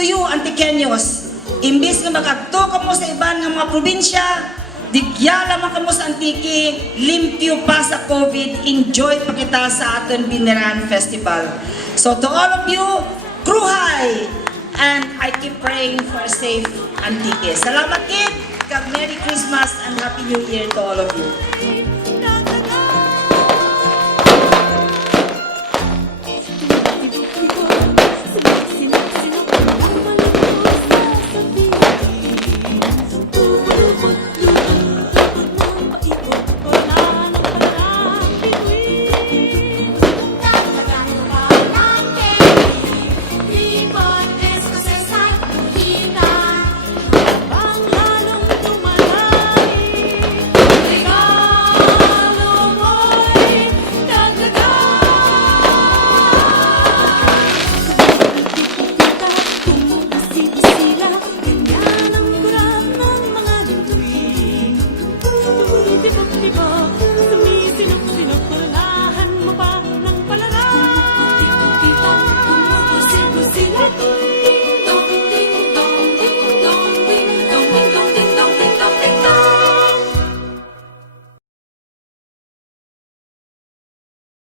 to you, Antiqueños, imbis nga mag-agto ka mo sa iban nga mga probinsya, digya lamang ka mo sa Antique, limpyo pa sa COVID, enjoy pa kita sa aton Biniran Festival. So to all of you, Kruhay! And I keep praying for a safe Antique. Salamat kid! Merry Christmas and Happy New Year to all of you.